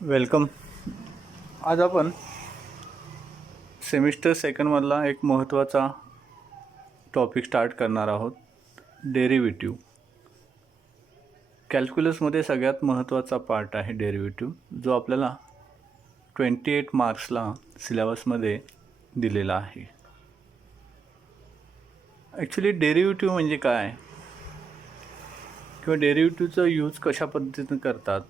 Welcome. आज आपण semester सेकंडमधला एक महत्त्वाचा टॉपिक स्टार्ट करणार आहोत. डेरिव्हेटिव्ह. कॅल्क्युलसमध्ये सगळ्यात महत्त्वाचा पार्ट आहे डेरिव्हेटिव्ह, जो आपल्याला 28 मार्क्सला सिलेबसमध्ये दिलेला आहे. ॲक्च्युली डेरिव्हेटिव्ह म्हणजे काय किंवा डेरिव्हेटिव्हचा यूज कशा पद्धतीने करतात.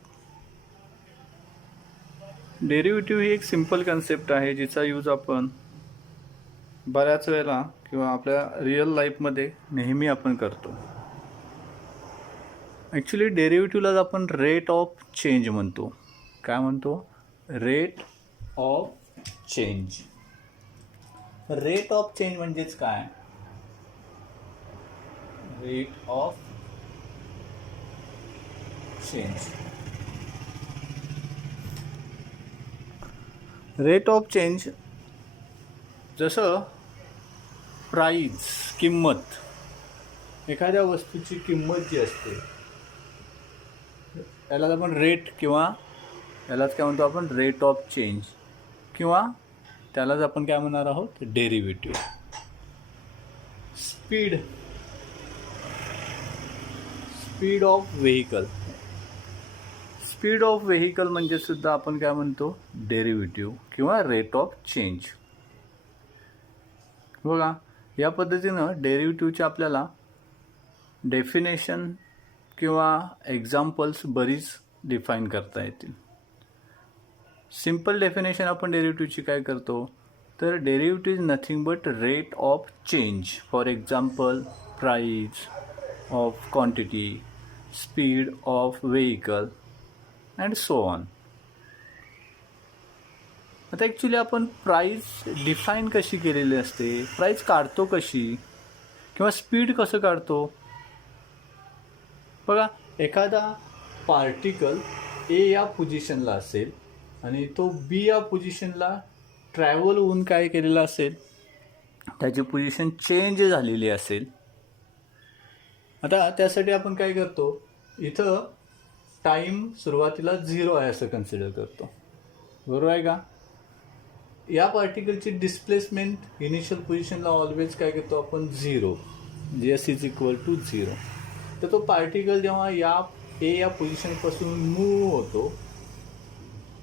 डेरिव्हेटिव्ह ही एक सिंपल कन्सेप्ट आहे, जिचा यूज आपण बऱ्याच वेळेला किंवा आपल्या रिअल लाईफमध्ये नेहमी आपण करतो. ॲक्च्युली डेरिव्हेटिव्हलाच आपण रेट ऑफ चेंज म्हणतो. काय म्हणतो? Rate of change. Rate of change म्हणजेच काय? Rate of change. Rate of change जसं प्राईज, किंमत, एखाद्या वस्तूची किंमत जी असते यालाच आपण रेट किंवा यालाच काय म्हणतो आपण? रेट ऑफ चेंज किंवा त्यालाच आपण काय म्हणणार आहोत? Derivative. Speed of vehicle. Speed of vehicle म्हणजे सुद्धा आपण काय म्हणतो? डेरिव्हेटिव्ह किंवा रेट ऑफ चेंज. बघा, या पद्धतीनं डेरिव्हेटिव्हचे आपल्याला डेफिनेशन किंवा एक्झाम्पल्स बरीच डिफाईन करता येतील. सिंपल डेफिनेशन आपण डेरिव्हेटिव्हची काय करतो? तर derivative is nothing but rate of change. For example, price of quantity, speed of vehicle and so on. आता ॲक्च्युली आपण प्राईस डिफाईन कशी केलेली असते, प्राईस काढतो कशी किंवा स्पीड कसं काढतो? बघा, एखादा पार्टिकल ए या पोझिशनला असेल आणि तो बी या पोझिशनला ट्रॅव्हल होऊन काय केलेलं असेल, त्याची पोझिशन चेंज झालेली असेल. आता त्यासाठी आपण काय करतो? इथं टाईम सुरुवातीला 0 आहे असं कन्सिडर करतो. बरोबर आहे का? या पार्टिकलची डिस्प्लेसमेंट इनिशियल पोझिशनला ऑलवेज काय करतो आपण? 0. S is equal to 0. तर तो पार्टिकल जेव्हा या पोझिशनपासून मूव्ह होतो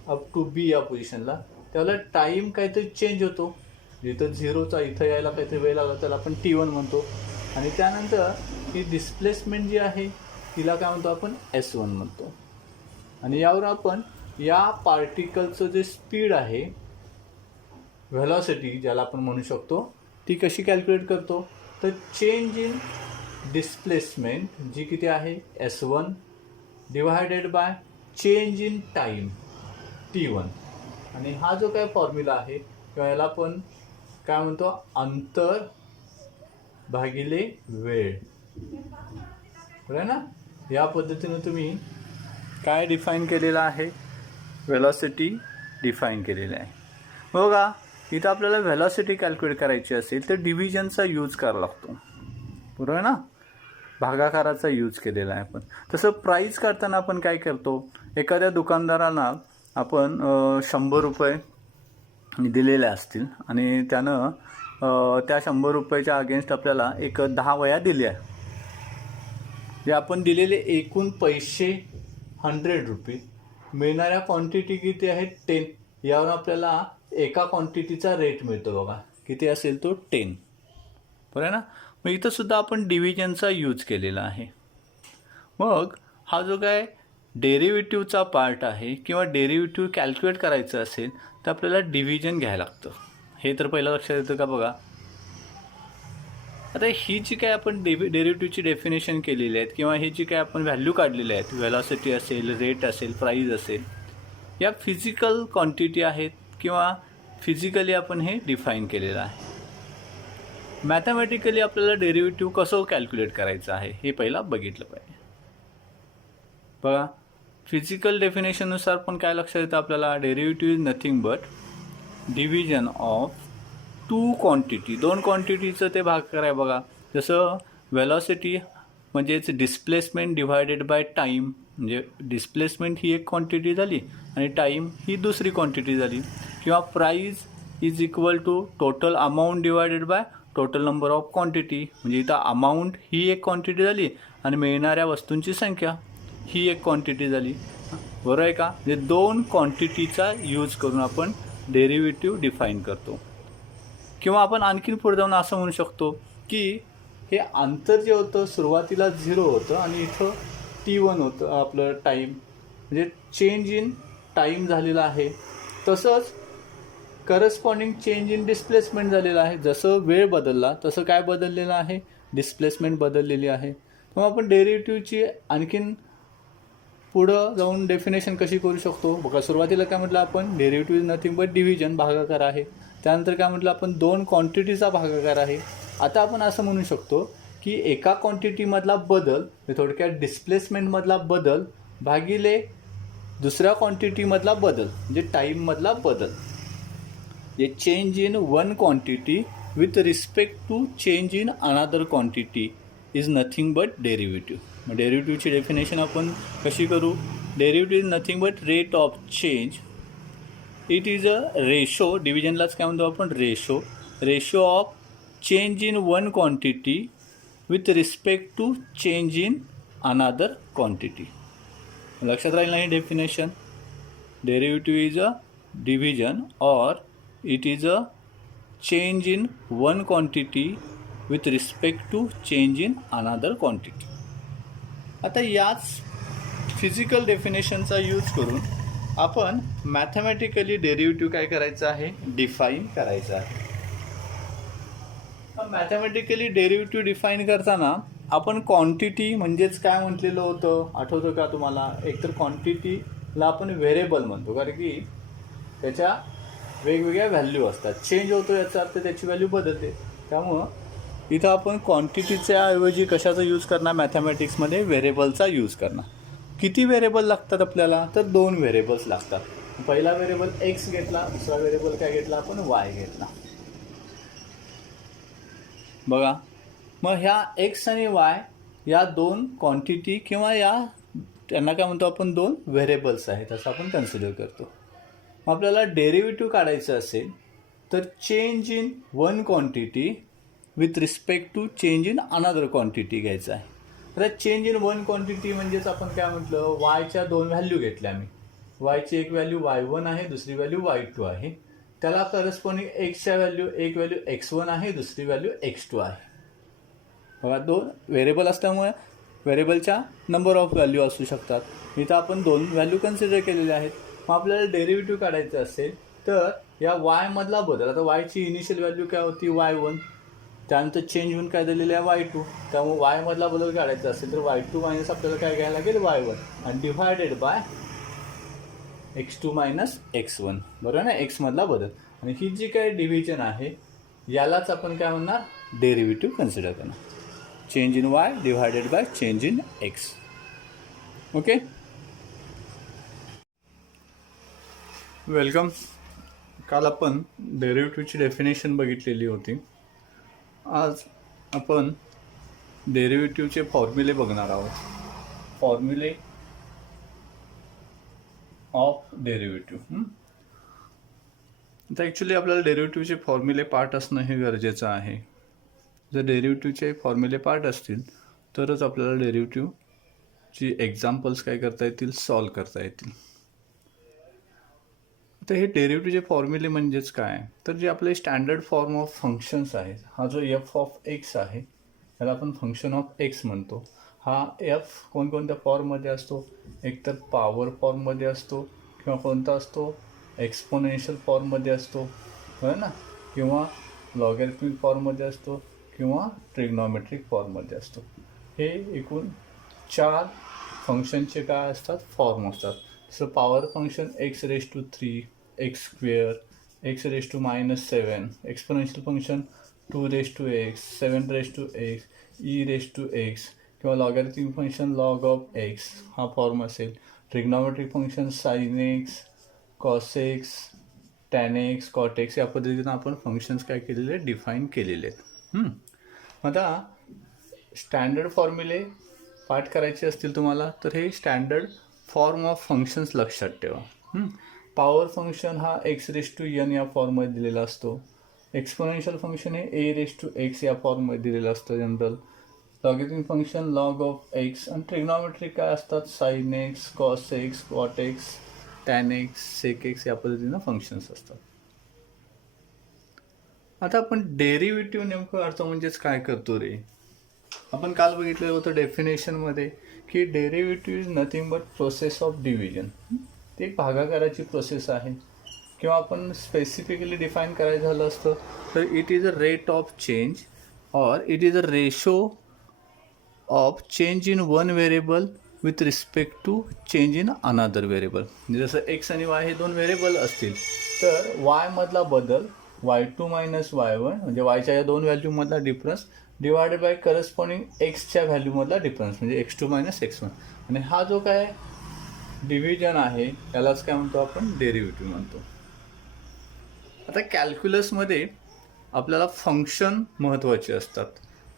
अप टू बी या पोझिशनला, त्याला टाईम काहीतरी चेंज होतो. जिथं 0चा इथं यायला काहीतरी वेळ लागला त्याला आपण T1 म्हणतो. आणि त्यानंतर ही डिस्प्लेसमेंट जी आहे तिला काय म्हणतो आपण? S1 म्हणतो. आणि यावर आपण या पार्टिकलचं जे स्पीड आहे, व्हेलॉसिटी ज्याला आपण म्हणू शकतो, ती कशी कॅल्क्युलेट करतो? तर चेंज इन डिस्प्लेसमेंट जी किती आहे? S1 divided by change in time T1. आणि हा जो काय फॉर्म्युला आहे किंवा याला आपण काय म्हणतो? अंतर भागिले वेळ. बरं ना? या पद्धतीनं तुम्ही काय डिफाईन केलेलं आहे? व्हेलॉसिटी डिफाईन केलेलं आहे. बघा, इथं आपल्याला व्हेलॉसिटी कॅल्क्युलेट करायची असेल तर डिव्हिजनचा यूज करावा लागतो. बरोबर ना? भागाकाराचा यूज केलेला आहे आपण. तसं प्राईस काढताना आपण काय करतो? एखाद्या दुकानदाराला आपण 100 रुपये दिलेले असतील आणि त्यानं त्या 100 रुपयाच्या अगेन्स्ट आपल्याला एक 10 वह्या दिल्या. जे आपण दिलेले एकूण पैसे 100 रुपये, मिळणाऱ्या क्वांटिटी किती आहेत? 10. यावर आपल्याला एका क्वांटिटीचा रेट मिळतो. बघा किती असेल तो? 10. बरं ना? मग इथं सुद्धा आपण डिव्हिजनचा यूज केलेला आहे. मग हा जो काय डेरिव्हेटिव्हचा पार्ट आहे किंवा डेरिव्हेटिव्ह कॅल्क्युलेट करायचं असेल तर आपल्याला डिव्हिजन घ्यायला लागतं. हे तर पहिलं लक्षात येतं का? बघा, आता ही जी काय आपण डेरिव्हेटिव्हची डेफिनेशन केलेली आहेत किंवा ही जी काय आपण व्हॅल्यू काढलेली आहेत, व्हेलॉसिटी असेल, रेट असेल, प्राईज असेल, या फिजिकल क्वांटिटी आहेत किंवा फिजिकली आपण हे डिफाईन केलेलं आहे. मॅथमॅटिकली आपल्याला डेरिव्हेटिव्ह कसं कॅल्क्युलेट करायचं आहे हे पहिला बघितलं पाहिजे. बघा, फिजिकल डेफिनेशननुसार पण काय लक्षात येतं आपल्याला? Derivative is nothing but division of 2 quantity. 2 क्वांटिटीचं ते भाग कराय. बघा, जसं व्हेलॉसिटी म्हणजेच डिस्प्लेसमेंट डिवायडेड बाय टाईम म्हणजे डिस्प्लेसमेंट ही एक क्वांटिटी झाली आणि टाईम ही दुसरी क्वांटिटी झाली. किंवा price is equal to total amount divided by total number of quantity. म्हणजे इथं अमाऊंट ही एक क्वांटिटी झाली आणि मिळणाऱ्या वस्तूंची संख्या ही एक क्वांटिटी झाली. बरोबर आहे का? म्हणजे दोन क्वांटिटीचा यूज करून आपण डेरिव्हेटिव्ह डिफाईन करतो. किंवा आपण आणखीन पुढे जाऊन असं म्हणू शकतो की हे अंतर जे होतं सुरुवातीला 0 होतं आणि इथं T1 होतं आपलं टाईम, म्हणजे चेंज इन टाईम झालेला आहे. तसंच करस्पॉन्डिंग चेंज इन डिस्प्लेसमेंट झालेलं आहे. जसं वेळ बदलला तसं काय बदललेलं आहे, डिस्प्लेसमेंट बदललेली आहे. मग आपण डेरिव्हेटिव्हची आणखीन पुढं जाऊन डेफिनेशन कशी करू शकतो बघा. सुरुवातीला काय म्हटलं आपण, derivative is nothing but division, भागाकार आहे. त्यानंतर काय म्हटलं आपण, दोन क्वांटिटीचा भागाकार आहे. आता आपण असं म्हणू शकतो की एका क्वांटिटीमधला बदल, थोडक्यात डिस्प्लेसमेंटमधला बदल भागिले दुसऱ्या क्वांटिटीमधला बदल म्हणजे टाईममधला बदल. जे change in one quantity with respect to change in another quantity is nothing but derivative. मग डेरिव्हेटिव्हची डेफिनेशन आपण कशी करू. Derivative is nothing but rate of change. It is a ratio, डिव्हिजनलाच काय म्हणतो आपण, ratio of change in one quantity with respect to change in another quantity. लक्षात राहील नाही definition. Derivative is a division or it is a change in one quantity with respect to change in another quantity. आता याच physical डेफिनेशनचा use करून आपण mathematically derivative काय करायचं आहे, डिफाईन करायचं आहे. मॅथमॅटिकली डेरिव्हेटिव्ह डिफाईन करताना आपण क्वांटिटी म्हणजेच काय म्हटलेलं होतं आठवतं का तुम्हाला. एकतर क्वांटिटीला आपण व्हेरिएबल म्हणतो कारण की त्याच्या वेगवेगळ्या व्हॅल्यू असतात. चेंज होतो याचा अर्थ त्याची व्हॅल्यू बदलते. त्यामुळं इथं आपण क्वांटिटीच्या ऐवजी कशाचा यूज करणार, मॅथमॅटिक्समध्ये व्हेरिएबलचा यूज करणार. किती व्हेरिएबल लागतात आपल्याला, तर 2 व्हेरिएबल्स लागतात. पहिला व्हेरिएबल एक्स घेतला, दुसरा व्हेरिएबल काय घेतला आपण, वाय घेतला. बघा मग ह्या एक्स आणि वाय या 2 क्वांटिटी किंवा या त्यांना काय म्हणतो आपण, 2 व्हेरिएबल्स आहेत असं आपण कन्सिडर करतो. मग आपल्याला डेरिव्हेटिव्ह काढायचं असेल तर change in one quantity with respect to change in another quantity घ्यायचं आहे. आता चेंज इन वन क्वांटिटी म्हणजेच आपण काय म्हटलं, वायच्या 2 व्हॅल्यू घेतल्या आम्ही. वायची एक व्हॅल्यू y1 आहे, दुसरी व्हॅल्यू y2 आहे. त्याला करस्पॉन्डिंग एक्सच्या व्हॅल्यू, एक व्हॅल्यू x1 आहे, दुसरी व्हॅल्यू x2 आहे. बघा 2 व्हेरिएबल असल्यामुळे व्हेरिएबलच्या नंबर ऑफ व्हॅल्यू असू शकतात. इथं आपण 2 व्हॅल्यू कन्सिडर केलेल्या आहेत. मग आपल्याला डेरिव्हेटिव्ह काढायचं असेल तर या वायमधला बदल, आता वायची इनिशियल व्हॅल्यू काय होती y1, त्यानंतर चेंज होऊन काय झालेलं आहे y2. त्यामुळे वायमधला बदल काढायचा असेल तर y2 मायनस आपल्याला काय घ्यायला लागेल y1 आणि divided by x2 minus x1, बरोबर ना, एक्समधला बदल. आणि ही जी काय डिव्हिजन आहे यालाच आपण काय म्हणणार, डेरिव्हेटिव्ह कन्सिडर करणार. Change in Y divided by change in x. Okay, welcome. काल आपण डेरिव्हेटिव्हची डेफिनेशन बघितलेली होती. आज आपण डेरिव्हेटिव्हचे फॉर्म्युले बघणार आहोत. फॉर्म्युले ऑफ डेरिव्हेटिव्ह. आता ॲक्च्युली आपल्याला डेरिव्हेटिव्हचे फॉर्म्युले पार्ट असणं हे गरजेचं आहे. जर डेरिव्हेटिव्हचे फॉर्म्युले पार्ट असतील तरच आपल्याला डेरिव्हेटिव्हची एक्झाम्पल्स काय करता येतील, सॉल्व करता येतील. तर हे डेरिव्हेटिव्हचे फॉर्म्युले म्हणजेच काय, तर जे आपले स्टँडर्ड फॉर्म ऑफ फंक्शन्स आहेत, हा जो एफ ऑफ एक्स आहे त्याला आपण फंक्शन ऑफ एक्स म्हणतो. हा एफ कोणकोणत्या फॉर्ममध्ये असतो, एकतर पॉवर फॉर्ममध्ये असतो किंवा कोणता असतो, एक्सपोनेन्शियल फॉर्ममध्ये असतो, बरं ना, किंवा लॉगॅरिथमिक फॉर्ममध्ये असतो किंवा ट्रिग्नॉमेट्रिक फॉर्ममध्ये असतो. हे एकूण 4 फंक्शनचे काय असतात, फॉर्म असतात. जसं power function x raise to 3, x square, x raise to -7, exponential function 2 raise to x, 7 raise to x, e raise to x, किंवा logarithmic function log of x हा फॉर्म असेल. Trigonometric function sine x, cos x, tan x, cot x, या पद्धतीनं आपण functions काय केलेले आहेत, define केलेले आहेत. आता स्टँडर्ड फॉर्म्युले पाठ करायचे असतील तुम्हाला तर हे स्टँडर्ड फॉर्म ऑफ फंक्शन्स लक्षात ठेवा. पॉवर फंक्शन हा x⁴n या फॉर्ममध्ये दिलेला असतो. एक्सपोनेन्शियल फंक्शन हे a⁴x या फॉर्ममध्ये दिलेलं असतं general. Logarithmic function log of x आणि ट्रिग्नॉमेट्रिक काय असतात sin x, cos x, cot x, tan x, sec x या पद्धतीनं फंक्शन्स असतात. आता आपण डेरिव्हेटिव्ह नेमकं अर्थ म्हणजेच काय करतो रे. आपण काल बघितलेलं होतं डेफिनेशनमध्ये की derivative is nothing but process of division. ते एक भागाकाराची प्रोसेस आहे. किंवा आपण स्पेसिफिकली डिफाईन करायचं झालं असतं तर it is a rate of change or it is a ratio of change in one variable with respect to change in another variable. म्हणजे जसं एक्स आणि वाय हे दोन व्हेरिएबल असतील तर वायमधला बदल y2 मायनस y1 म्हणजे वायच्या या दोन व्हॅल्यूमधला डिफरन्स डिवायडेड बाय करस्पॉन्डिंग एक्सच्या व्हॅल्यूमधला डिफरन्स म्हणजे x2 मायनस x1. आणि हा जो काय डिव्हिजन आहे त्यालाच काय म्हणतो आपण डेरिव्हेटिव्ह म्हणतो. आता कॅल्क्युलसमध्ये आपल्याला फंक्शन महत्त्वाचे असतात.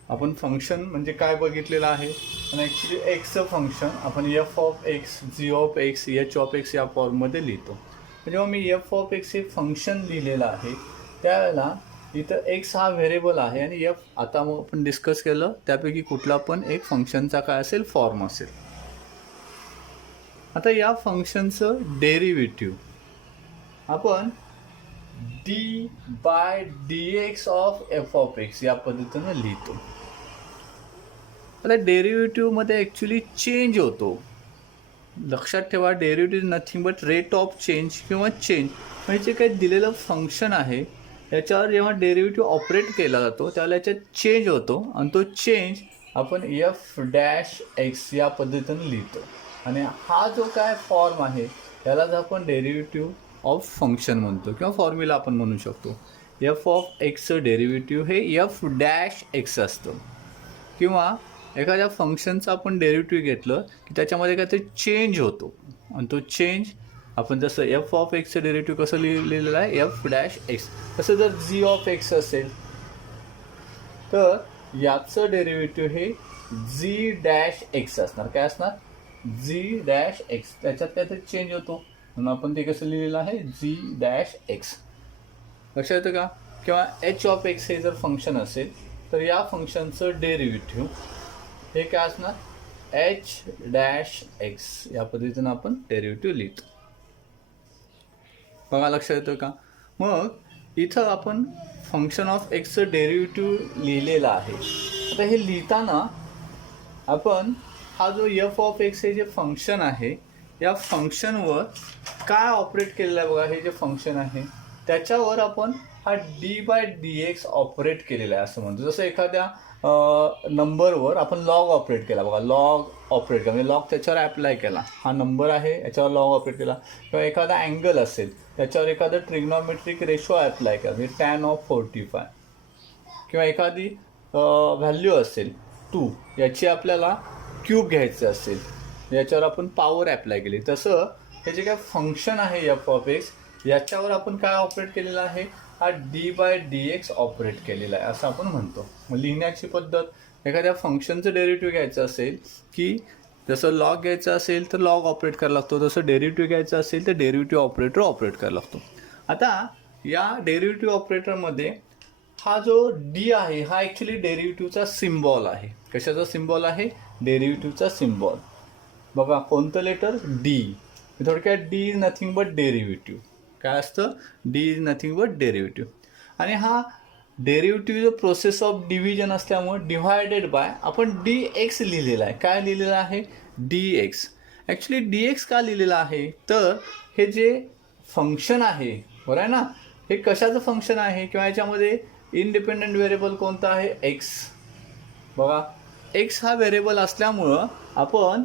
आपण फंक्शन म्हणजे काय बघितलेलं आहे आणि ॲक्च्युली एक्सचं फंक्शन आपण F of X, G of X, H of X या फॉर्ममध्ये लिहितो. जेव्हा मी एफ ऑफ एक्स हे फंक्शन लिहिलेलं आहे त्यावेळेला इथं एक्स हा व्हेरिएबल आहे आणि एफ आता मग आपण डिस्कस केलं त्यापैकी कुठला पण एक फंक्शनचा काय असेल फॉर्म असेल. आता या फंक्शनचं डेरिव्हेटिव्ह आपण D by D x of F of X या पद्धतीनं लिहितो. आता डेरिव्हेटिव्हमध्ये ॲक्च्युली चेंज होतो. लक्षात ठेवा derivative nothing but rate of change किंवा चेंज म्हणजे जे काही दिलेलं फंक्शन आहे याच्यावर जेव्हा डेरिव्हेटिव्ह ऑपरेट केला जातो त्याला याच्यात चेंज होतो आणि तो चेंज आपण एफ डॅश एक्स या पद्धतीनं लिहितो. आणि हा जो काय फॉर्म आहे यालाच आपण डेरिव्हेटिव्ह ऑफ फंक्शन म्हणतो किंवा फॉर्म्युला आपण म्हणू शकतो. एफ ऑफ एक्सचं डेरिव्हेटिव्ह हे एफ डॅश एक्स असतं. किंवा एखाद्या फंक्शनचं आपण डेरिव्हेटिव्ह घेतलं की त्याच्यामध्ये काहीतरी चेंज होतो आणि तो चेंज आपण जसं एफ ऑफ एक्सचं डेरिव्हेटिव्ह कसं लिहिलेलं आहे एफ डॅश एक्स. तसं जर जी ऑफ एक्स असेल तर याचं डेरिव्हेटिव्ह हे जी डॅश एक्स असणार. काय असणार जी डॅश एक्स. त्याच्यात काहीतरी चेंज होतो म्हणून आपण ते कसं लिहिलेलं आहे जी डॅश एक्स. लक्षात येतं का. किंवा एच ऑफ एक्स हे जर फंक्शन असेल तर या फंक्शनचं डेरिव्हेटिव्ह हे काय असणार एच डॅश एक्स या पद्धतीनं आपण डेरिव्हेटिव्ह लिहितो. बघा लक्षात येतं का. मग इथं आपण फंक्शन ऑफ एक्सचं डेरिव्हेटिव्ह लिहिलेलं आहे. आता हे लिहिताना आपण हा जो एफ ऑफ एक्स हे जे फंक्शन आहे या फंक्शनवर काय ऑपरेट केलेलं आहे बघा. हे जे फंक्शन आहे त्याच्यावर आपण हा D by D X operate केलेला आहे असं म्हणतो. जसं एखाद्या नंबरवर आपण लॉग ऑपरेट केला बघा. लॉग ऑपरेट केला म्हणजे लॉग त्याच्यावर ॲप्लाय केला. हा नंबर आहे याच्यावर लॉग ऑपरेट केला. किंवा एखादा अँगल असेल त्याच्यावर एखादं ट्रिग्नॉमेट्रिक रेशो ॲप्लाय केला म्हणजे टॅन ऑफ 45. किंवा एखादी व्हॅल्यू असेल 2 याची आपल्याला क्यूब घ्यायचं असेल याच्यावर आपण पॉवर ॲप्लाय केली. तसं हे जे काय फंक्शन आहे एफ ऑफ एक्स याच्यावर आपण काय ऑपरेट केलेलं आहे हा D by D X operate केलेला आहे असं आपण म्हणतो. मग लिहिण्याची पद्धत एखाद्या फंक्शनचं डेरिव्हेटिव्ह घ्यायचं असेल की जसं लॉग घ्यायचं असेल तर लॉग ऑपरेट करायला लागतो. तसं डेरिव्हेटिव्ह घ्यायचं असेल तर डेरिव्हेटिव्ह ऑपरेटर ऑपरेट करायला लागतो. आता या डेरिव्हेटिव्ह ऑपरेटरमध्ये हा जो डी आहे हा ॲक्च्युली डेरिव्हेटिव्हचा सिम्बॉल आहे. कशाचा सिम्बॉल आहे डेरिव्हेटिव्हचा सिम्बॉल. बघा कोणतं लेटर डी. थोडक्यात D is nothing but derivative. काय असतं D is nothing but derivative. आणि हा डेरिव्हेटिव्ह जो प्रोसेस ऑफ डिव्हिजन असल्यामुळे डिव्हायडेड बाय आपण डी एक्स लिहिलेला आहे. काय लिहिलेलं आहे D x. Actually D x का लिहिलेलं आहे तर हे जे फंक्शन आहे बरं आहे ना हे कशाचं फंक्शन आहे किंवा याच्यामध्ये इंडिपेंडंट व्हेरिएबल कोणता आहे एक्स. बघा एक्स हा व्हेरिएबल असल्यामुळं आपण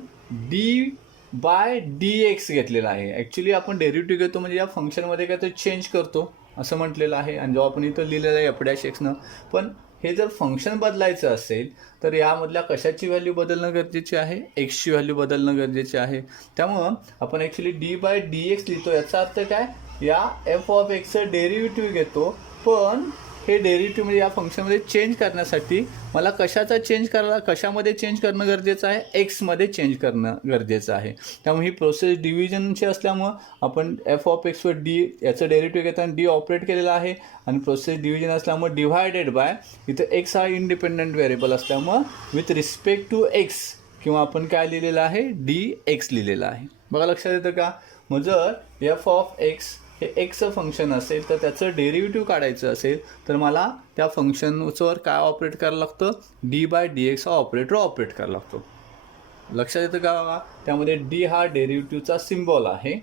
डी बाय डी एक्स घेतलेला आहे. ॲक्च्युली आपण डेरिव्हेटिव्ह घेतो म्हणजे या फंक्शनमध्ये काय तर चेंज करतो असं म्हटलेलं आहे. आणि जेव्हा आपण इथं लिहिलेलं आहे एफ डॅश एक्सनं पण हे जर फंक्शन बदलायचं असेल तर यामधल्या कशाची व्हॅल्यू बदलणं गरजेची आहे एक्सची व्हॅल्यू बदलणं गरजेचे आहे. त्यामुळं आपण actually D by D X लिहितो. याचा अर्थ काय या एफ ऑफ एक्सचं डेरिव्हेटिव्ह घेतो पण हे डेरिव्हेटिव्ह म्हणजे या फंक्शनमध्ये चेंज करण्यासाठी मला कशामध्ये चेंज करणं गरजेचं आहे, एक्समध्ये चेंज करणं गरजेचं आहे. त्यामुळे ही प्रोसेस डिव्हिजनची असल्यामुळं आपण एफ ऑफ एक्सवर डी याचं डेरिव्हेटिव्ह घेताना डी ऑपरेट केलेलं आहे आणि प्रोसेस डिव्हिजन असल्यामुळे डिव्हायडेड बाय इथं एक्स हा इंडिपेंडंट व्हेरिएबल असल्यामुळं विथ रिस्पेक्ट टू एक्स किंवा आपण काय लिहिलेलं आहे, डी एक्स लिहिलेलं आहे. बघा लक्षात येतं का. मग जर एफ ऑफ एक्स हे एक्सचं फंक्शन असेल तर त्याचं डेरिव्हेटिव्ह काढायचं असेल तर मला त्या फंक्शनवर काय ऑपरेट करायला लागतं, डी बाय डी एक्स हा ऑपरेटर ऑपरेट करायला लागतो. लक्षात येतं का बघा. त्यामध्ये डी हा डेरिव्हेटिव्हचा सिम्बॉल आहे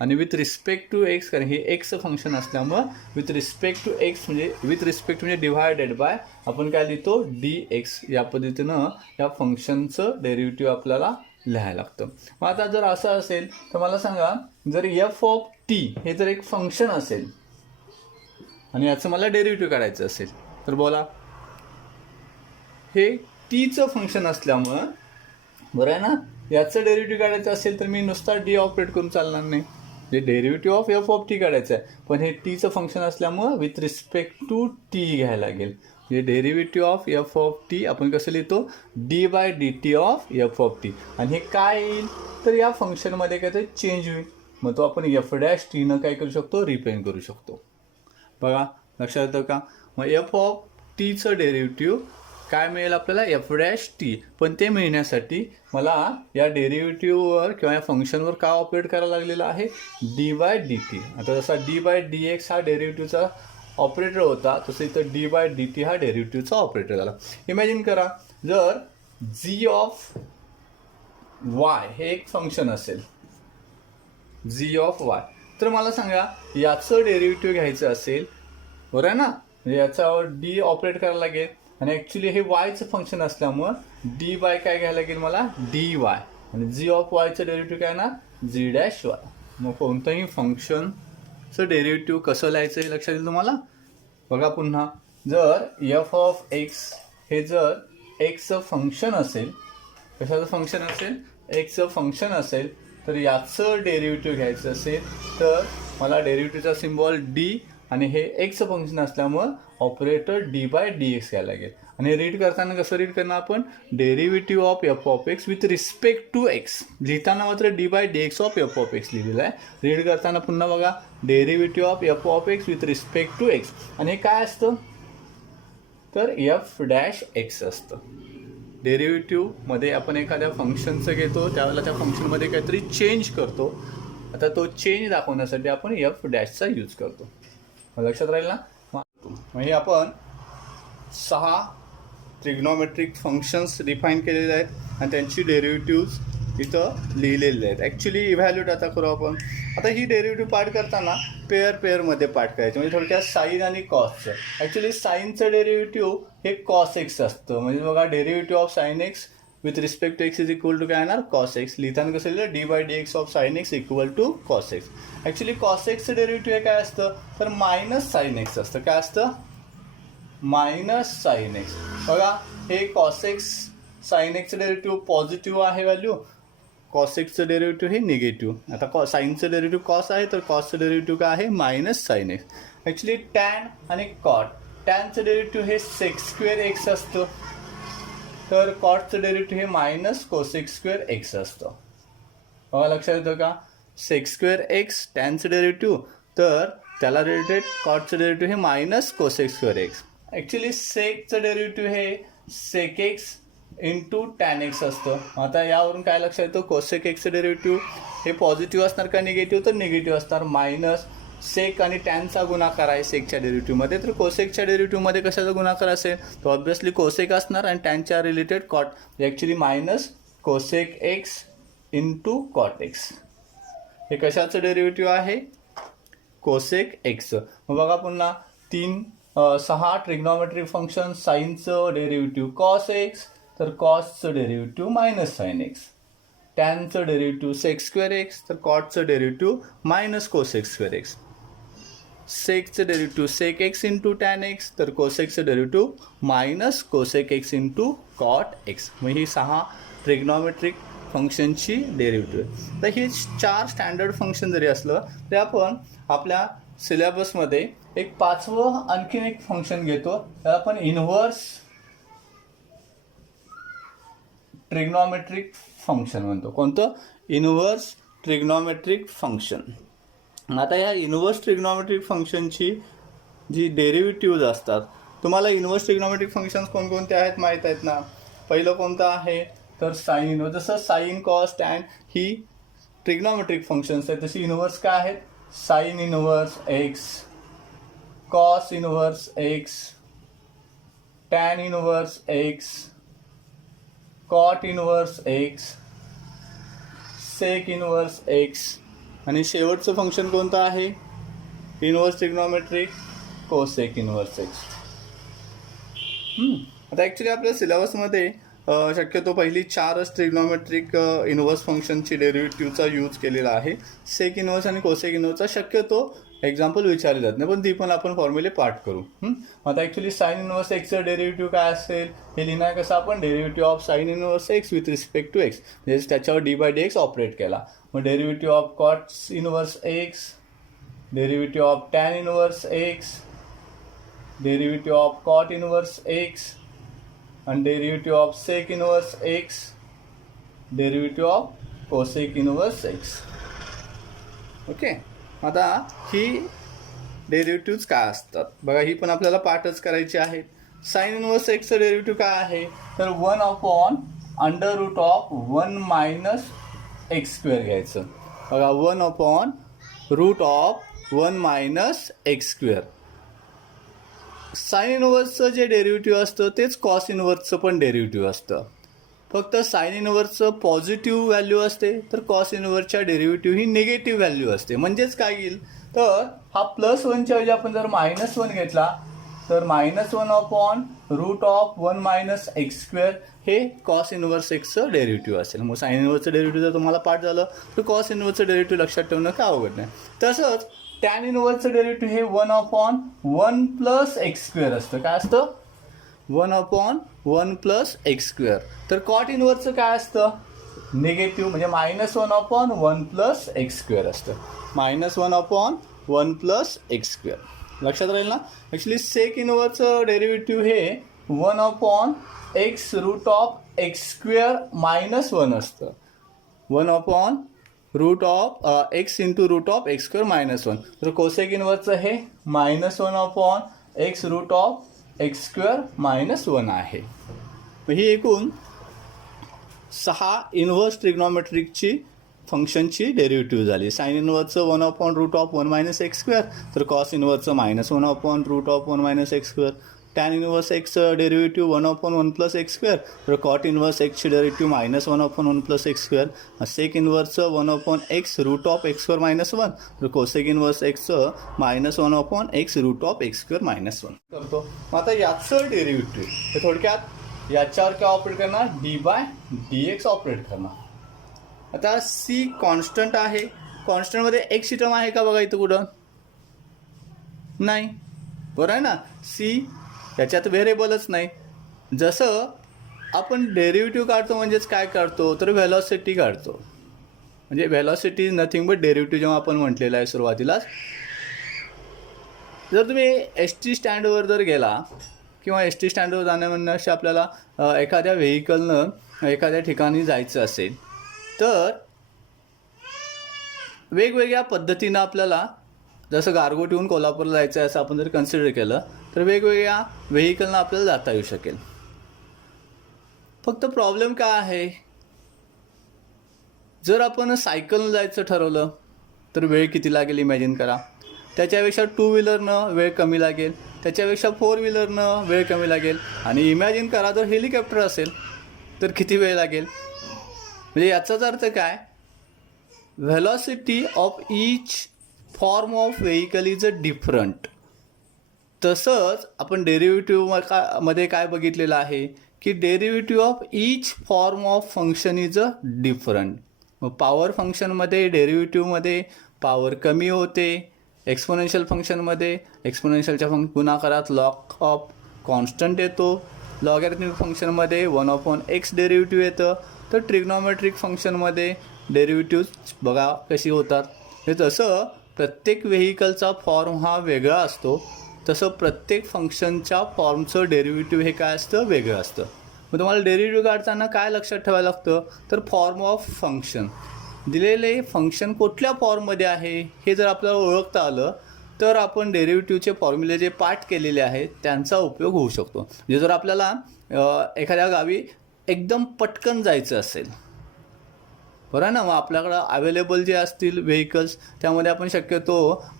आणि विथ रिस्पेक्ट टू एक्स, कारण हे एक्सचं फंक्शन असल्यामुळं विथ रिस्पेक्ट टू एक्स म्हणजे डिव्हायडेड बाय आपण काय लिहितो, डी एक्स. या पद्धतीनं या फंक्शनचं डेरिव्हेटिव्ह आपल्याला लिहायला लागतं. मग आता जर असं असेल तर मला सांगा, जर एफ ऑफ टी हे जर एक फंक्शन असेल आणि याचं मला डेरिव्हेटिव्ह काढायचं असेल तर बोला, हे टीचं फंक्शन असल्यामुळं बरं आहे ना, याचं डेरिव्हेटिव्ह काढायचं असेल तर मी नुसता डी ऑपरेट करून चालणार नाही, जे derivative of F of T काढायचं आहे. पण हे टीचं फंक्शन असल्यामुळं विथ रिस्पेक्ट टू टी घ्यायला लागेल. म्हणजे derivative of F of T आपण कसं लिहितो, D by D T of F of T. आणि हे काय येईल तर या फंक्शनमध्ये काय तर चेंज होईल. मग तो आपण एफ डॅश टीनं काय करू शकतो, रिप्रेझेंट करू शकतो. बघा लक्षात येतं का. मग एफ ऑफ टीचं डेरिव्हेटिव्ह काय मिळेल आपल्याला, एफ डॅश टी. पण ते मिळण्यासाठी मला या डेरिव्हेटिव्हवर किंवा या फंक्शनवर काय ऑपरेट करायला लागलेलं आहे, डी बाय डी टी. आता जसा डी बाय डी एक्स हा डेरिव्हेटिव्हचा ऑपरेटर होता तसं इथं डी बाय डी टी हा डेरिव्हेटिव्हचा ऑपरेटर झाला. इमॅजिन करा, जर जी ऑफ वाय हे एक फंक्शन असेल, जी ऑफ वाय, तर मला सांगा याचं डेरिव्हेटिव्ह घ्यायचं असेल, बरं आहे ना, म्हणजे याच्यावर डी ऑपरेट करायला लागेल आणि ॲक्च्युली हे वायचं फंक्शन असल्यामुळं डी बाय काय घ्यायला लागेल मला, डी वाय. आणि जी ऑफ वायचं डेरिव्हेटिव्ह काय ना, जी डॅश वाय. मग कोणतंही फंक्शनचं डेरिव्हेटिव्ह कसं लिहायचं हे लक्षात येईल तुम्हाला. बघा पुन्हा, जर एफ ऑफ एक्स हे जर एक्सचं फंक्शन असेल, कशाचं फंक्शन असेल, एक्सचं फंक्शन असेल, तर याचं डेरिव्हेटिव्ह घ्यायचं असेल तर मला डेरिव्हेटिव्हचा सिम्बॉल डी आणि हे एक्सचं फंक्शन असल्यामुळं operator d by D x घ्यायला लागेल. आणि रीड करताना कसं रीड करणार आपण, derivative of F of x with respect to x. लिहिताना मात्र d by D x of F of x लिहिलेलं आहे. रीड करताना पुन्हा बघा, derivative of F of x with respect to x. आणि हे काय असतं तर एफ डॅश एक्स असतं. डेरिव्हेटिव्हमध्ये आपण एखाद्या फंक्शनचं घेतो त्यावेळेला त्या फंक्शनमध्ये काहीतरी चेंज करतो. आता तो चेंज दाखवण्यासाठी आपण एफ डॅशचा यूज करतो. लक्षात राहील ना. म्हणजे आपण 6 ट्रिग्नॉमेट्रिक फंक्शन्स डिफाईन केलेले आहेत आणि त्यांची डेरिव्हेटिव्ह्ज इथं लिहिलेले आहेत. ॲक्च्युली इव्हॅल्युएट आता करू आपण. आता ही डेरिव्हेटिव्ह पार्ट करताना पेअरमध्ये पार्ट करायचं, म्हणजे थोडक्यात साईन आणि कॉसचं. ॲक्च्युली साईनचं डेरिव्हेटिव्ह हे कॉस एक्स असतं. म्हणजे बघा, derivative of sine x with respect to x is equal to काय येणार, कॉस एक्स. लिहिताना कसं लिहिलं, d by D x of sine x equal to cos x. Actually cos एक्सचं डेरिव्हेटिव्ह हे काय असतं तर मायनस साईन एक्स असतं. काय असतं, मायनस साईन एक्स. बघा, हे कॉस एक्स साईन एक्सचं डेरिव्हेटिव्ह पॉझिटिव्ह आहे व्हॅल्यू, कॉस एक्सचं डेरिव्हेटिव्ह हे निगेटिव्ह. आता साईनचं डेरिव्हेटिव्ह कॉस आहे तर कॉसचं डेरिव्हेटिव्ह काय आहे, minus sine x. Actually tan आणि कॉट, टॅनचं डेरिव्हेटिव्ह हे सेक स्क्वेअर एक्स असतं तर कॉटचं डेरिव्हेटिव्ह हे मायनस कोसेक स्क्वेअर एक्स असतं. बघा लक्षात येतं का, सेक स्क्वेअर एक्स टॅनचं डेरिव्हेटिव्ह तर त्याला रिलेटेड कॉटचं डेरिव्हेटिव्ह हे minus cosec square x. Actually सेकचं डेरिव्हेटिव्ह हे sec x into tan x असतं. आता यावरून काय लक्षात येतं, कोसेक एक्सचं डेरिव्हेटिव्ह हे पॉझिटिव्ह असणार का निगेटिव्ह, तर निगेटिव्ह असणार. मायनस सेक आणि टॅनचा गुणाकार आहे सेकच्या डेरिव्हेटिव्हमध्ये, तर कोसेकच्या डेरिव्हेटिव्हमध्ये कशाचा गुणाकार असेल तर ऑब्व्हियसली कोसेक असणार आणि टॅनच्या related cot. Actually minus cosec x into cot x. हे कशाचं डेरिव्हेटिव्ह आहे, कोसेक एक्सचं. मग बघा पुन्हा 6 ट्रिग्नॉमेट्रिक फंक्शन. साईनचं डेरिव्हेटिव्ह कॉस एक्स तर कॉसचं डेरिव्हेटिव्ह मायनस साईन एक्स. टॅनचं डेरिव्हेटिव्ह सेक स्क्वेअर एक्स तर कॉटचं derivative minus cosec square x. सेकचं derivative sec x into tan x तर कोसेकचं derivative minus cosec x into cot x. मग ही 6 ट्रिग्नॉमेट्रिक फंक्शनची डेरिव्हेटिव्ह. तर ही 4 स्टँडर्ड फंक्शन जरी असलं तरी आपण आपल्या सिलेबसमध्ये एक 5वं आणखीन एक फंक्शन घेतो, त्याला आपण इन्व्हर्स ट्रिग्नॉमेट्रिक फंक्शन म्हणतो. कोणतं? Inverse trigonometric function. आता या इन्व्हर्स ट्रिग्नॉमेट्रिक फंक्शनची जी डेरिव्हेटिव्ज असतात, तुम्हाला इन्व्हर्स ट्रिग्नॉमेट्रिक फंक्शन्स कोणकोणते आहेत माहीत आहेत ना. पहिलं कोणतं आहे तर साईन इन्व्हर्स. जसं साईन कॉस टॅन ही ट्रिग्नॉमेट्रिक फंक्शन्स आहेत, तशी इन्व्हर्स काय आहेत? Sine inverse x, cos inverse x, tan inverse x, cot inverse x, sec inverse x. आणि शेवटचं फंक्शन कोणतं आहे? Inverse trigonometric cosec inverse x. आता ॲक्च्युली आपल्या सिलेबसमध्ये शक्यतो पहिली 4च ट्रिग्नॉमेट्रिक इन्व्हर्स फंक्शनची डेरिव्हेटिव्हचा यूज केलेला आहे. सेक इन्व्हर्स आणि कोसेक इन्व्हर्सचा शक्यतो एक्झाम्पल विचारले जात नाही, पण ती पण आपण फॉर्म्युले पाठ करू. आता ॲक्च्युली साईन इन्व्हर्स एक्सचं डेरिव्हेटिव्ह काय असेल हे लिहिणार कसं आपण? Derivative of sine inverse x with respect to x, म्हणजे त्याच्यावर d/dx ऑपरेट केला. मग derivative of cot inverse x, derivative of tan inverse x, derivative of cot inverse x, and derivative of sec inverse x, derivative of cosec inverse x. Okay. आता ही derivatives काय असतात बघा, ही पण आपल्याला पाठच करायची आहे. साइन इन्व्हर्स एक्सचं डेरिव्हेटिव्ह काय आहे तर 1/√1 मायनस एक्स स्क्वेअर घ्यायचं. बघा 1/√1 मायनस एक्स स्क्वेअर. साइन इन्व्हर्सचं जे डेरिव्हेटिव्ह असतं तेच कॉस इन्व्हर्सचं पण डेरिव्हेटिव्ह असतं. फक्त साइन इन्व्हर्सचं पॉझिटिव्ह व्हॅल्यू असते तर कॉस इन्व्हर्सच्या डेरिव्हेटिव्ह ही निगेटिव्ह व्हॅल्यू असते. म्हणजेच काय येईल तर हा +1च्या ऐवजी आपण जर -1 घेतला तर -1/√1 मायनस एक्स स्क्वेअर हे कॉस इन्व्हर्स एक्सचं डेरिव्हेटिव्ह असेल. मग साइन इन्व्हर्सचं डेरिव्हेटिव्ह जर तुम्हाला पाठ झालं तर कॉस इन्व्हर्सचं डेरिव्हेटिव्ह लक्षात ठेवणं काय अवघड नाही. तसंच टॅन इन्व्हर्सचं डेरिव्हेटिव्ह हे 1/1 प्लस एक्स स्क्वेअर असतं. काय असतं? 1/1 प्लस एक्स स्क्वेअर. तर कॉट इन्व्हर्सचं काय असतं? निगेटिव्ह, म्हणजे -1/1 प्लस एक्स स्क्वेअर असतं. -1/1 प्लस एक्स स्क्वेअर लक्षात राहील ना. ॲक्च्युली सेक इन्व्हर्सचं डेरिव्हेटिव्ह हे 1/x√(x²- 1 असतं. 1/(x × (x²- 1). तर कोसेक इन्व्हर्सचं हे -1/(x√(x²- 1) आहे. ही एकूण 6 इन्व्हर्स ट्रिग्नॉमेट्रिकची फंक्शनची डेरिव्हेटिव्ह झाली. साइन इन्व्हर्सचं 1/√1 - x², तर कॉस इन्व्हर्सचं -1/√1 - x². टॅन इन्व्हर्स एक्सचं डेरिव्हेटिव्ह 1/1 प्लस x², तर कॉट इन्व्हर्स एक्सची डेरिव्हेटिव्ह -1/1 प्लस x². सेक इन्व्हर्सचं 1/(x√(x²- 1), तर कोसेक इन्व्हर्स एक्सचं -1/(x√(x²- 1) करतो. मग आता याचं डेरिव्हेटिव्ह हे थोडक्यात याच्यावर काय ऑपरेट करणार? d/dx ऑपरेट करणार. आता सी कॉन्स्टंट आहे. कॉन्स्टंटमध्ये एक्सची टर्म आहे का बघा इथं कुठं? नाही. बरं आहे ना. सी याच्यात व्हेरिएबलच नाही. जसं आपण डेरिव्हेटिव्ह काढतो म्हणजेच काय काढतो तर व्हेलॉसिटी काढतो. म्हणजे velocity is nothing but derivative जेव्हा आपण म्हटलेलं आहे सुरुवातीलाच. जर तुम्ही एस.टी स्टँडवर जर गेला किंवा एस.टी स्टँडवर जाण्या म्हणण्याशी आपल्याला एखाद्या व्हेकलनं एखाद्या ठिकाणी जायचं असेल तर वेगवेगळ्या पद्धतीनं आपल्याला, जसं गारगोटीहून कोल्हापूरला जायचं आहे असं आपण जर कन्सिडर केलं तर वेगवेगळ्या व्हेकलनं आपल्याला जाता येऊ शकेल. फक्त प्रॉब्लेम काय आहे, जर आपण सायकलनं जायचं ठरवलं तर वेळ किती लागेल इमॅजिन करा. त्याच्यापेक्षा 2 व्हीलरनं वेळ कमी लागेल, त्याच्यापेक्षा 4 व्हीलरनं वेळ कमी लागेल. आणि इमॅजिन करा जर हेलिकॉप्टर असेल तर किती वेळ लागेल. म्हणजे याचाच अर्थ काय, velocity of each form of vehicle is a different. तसंच आपण डेरिव्हेटिव्हमध्ये काय बघितलेलं आहे की derivative of each form of function is a different. मग पॉवर फंक्शनमध्ये डेरिव्हेटिव्हमध्ये पॉवर कमी होते, एक्सपोनेन्शियल फंक्शनमध्ये एक्सपोनेन्शियलच्या गुणाकारात लॉग ऑफ कॉन्स्टंट येतो, लॉगॅरिथमिक फंक्शनमध्ये 1/x डेरिव्हेटिव्ह येतं, तर ट्रिग्नॉमेट्रिक फंक्शनमध्ये डेरिव्हेटिव्ह बघा कशी होतात. हे जसं प्रत्येक व्हेइकलचा फॉर्म हा वेगळा असतो तसं प्रत्येक फंक्शनच्या फॉर्मचं डेरिव्हेटिव्ह हे काय असतं, वेगळं असतं. मग तुम्हाला डेरिव्हेटिव्ह काढताना काय लक्षात ठेवायला लागतं, तर फॉर्म ऑफ फंक्शन, दिलेले फंक्शन कुठल्या फॉर्ममध्ये आहे हे जर आपल्याला ओळखता आलं तर आपण डेरिव्हेटिव्हचे फॉर्म्युले जे पाठ केलेले आहेत त्यांचा उपयोग होऊ शकतो. म्हणजे जर आपल्याला एखाद्या गावी एकदम पटकन जायचं असेल, बरं ना, मग आपल्याकडं अवेलेबल जे असतील व्हेइकल्स त्यामध्ये आपण शक्यतो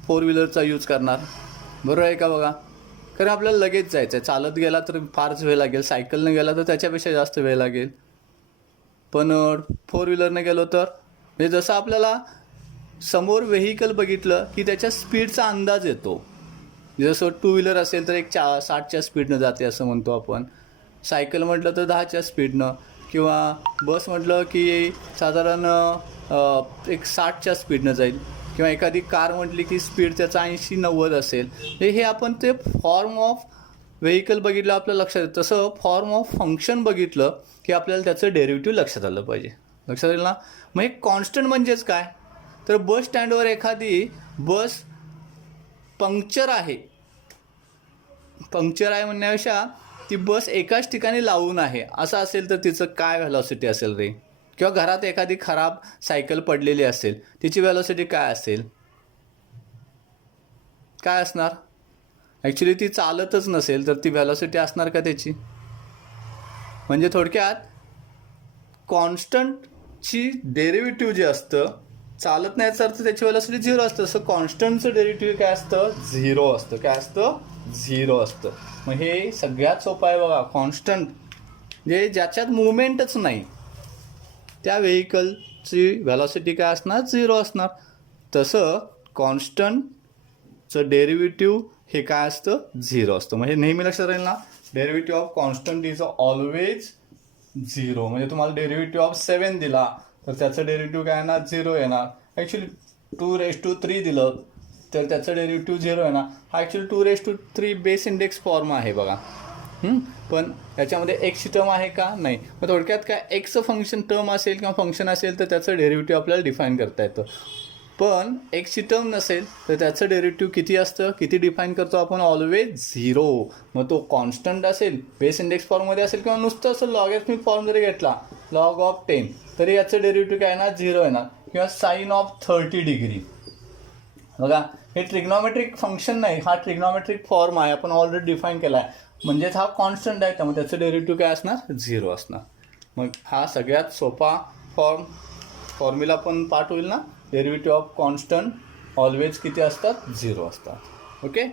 4 व्हीलरचा यूज करणार, बरोबर आहे का बघा. कारण आपल्याला लगेच जायचं आहे, चालत गेला तर फारच वेळ लागेल, सायकलनं गेला तर त्याच्यापेक्षा जास्त वेळ लागेल, पण 4 व्हीलरने गेलो तर म्हणजे जसं आपल्याला समोर व्हेइकल बघितलं की त्याच्या स्पीडचा अंदाज येतो. जसं 2 व्हीलर असेल तर एक 60च्या स्पीडनं जाते असं म्हणतो आपण, सायकल म्हटलं तर 10च्या स्पीडनं, किंवा बस म्हटलं की साधारण एक 60च्या स्पीडनं जाईल, किंवा एखादी कार म्हटली की स्पीड त्याचा 80-90 असेल. हे आपण ते फॉर्म ऑफ व्हेइकल बघितलं आपल्याला लक्षात येतं. तसं फॉर्म ऑफ फंक्शन बघितलं की आपल्याला त्याचं डेरिव्हेटिव्ह लक्षात आलं पाहिजे. लक्षात येईल ना. मग एक कॉन्स्टंट म्हणजेच काय, तर बस स्टँडवर एखादी बस पंक्चर आहे म्हणण्यापेक्षा ती बस एकाच ठिकाणी लावून आहे असं असेल तर तिचं काय व्हेलॉसिटी असेल रे, किंवा घरात एखादी खराब सायकल पडलेली असेल तिची व्हेलॉसिटी काय असेल, काय असणार. ॲक्च्युली ती चालतच नसेल तर ती व्हेलॉसिटी असणार का त्याची. म्हणजे थोडक्यात कॉन्स्टंटची डेरिव्हेटिव्ह जे असतं, चालत नाही तर त्याची व्हेलॉसिटी 0 असतं. तसं कॉन्स्टंटचं डेरिव्हेटिव्ह काय असतं, 0 असतं. काय असतं, 0 असतं. मग हे सगळ्यात सोपं आहे बघा. कॉन्स्टंट जे ज्याच्यात मुवमेंटच नाही त्या व्हेइकलची व्हेलॉसिटी काय असणार, 0 असणार. तसं कॉन्स्टंटचं डेरिव्हेटिव्ह हे काय असतं, 0 असतं. म्हणजे नेहमी लक्षात राहील ना, derivative of constant is always 0. म्हणजे तुम्हाला डेरिव्हेटिव्ह ऑफ 7 दिला तर त्याचं डेरिव्हेटिव्ह काय येणार, 0 येणार. ॲक्च्युली 2⁻³ दिलं तर त्याचं डेरिव्हेटिव्ह 0 येणार. हा ॲक्च्युली 2⁻³ बेस इंडेक्स फॉर्म आहे बघा. पण याच्यामध्ये एक्सची टर्म आहे का, नाही. मग थोडक्यात काय, एक्सचं फंक्शन टर्म असेल किंवा फंक्शन असेल तर त्याचं डेरिव्हेटिव्ह आपल्याला डिफाईन करता येतं. पण एक्सची टर्म नसेल तर त्याचं डेरिव्हेटिव्ह किती असतं, किती डिफाईन करतो आपण, ऑलवेज 0. मग तो कॉन्स्टंट असेल, बेस इंडेक्स फॉर्ममध्ये असेल, किंवा नुसतं असं लॉगॅरिथमिक फॉर्म जरी घेतला log of 10 तरी याचं डेरिव्हेटिव्ह काय येणार, 0 येणार. किंवा sin of 30 डिग्री बघा, हे ट्रिग्नॉमेट्रिक फंक्शन नाही, हा ट्रिग्नॉमेट्रिक फॉर्म आहे, आपण ऑलरेडी डिफाईन केला आहे. म्हणजेच हा कॉन्स्टंट आहे त्यामुळे त्याचं डेरिव्हेटिव्ह काय असणार, 0 असणार. मग हा सगळ्यात सोपा फॉर्म्युला पण पाठ होईल ना, डेरिव्हेटिव्ह ऑफ कॉन्स्टंट ऑलवेज किती असतात, 0 असतात. ओके.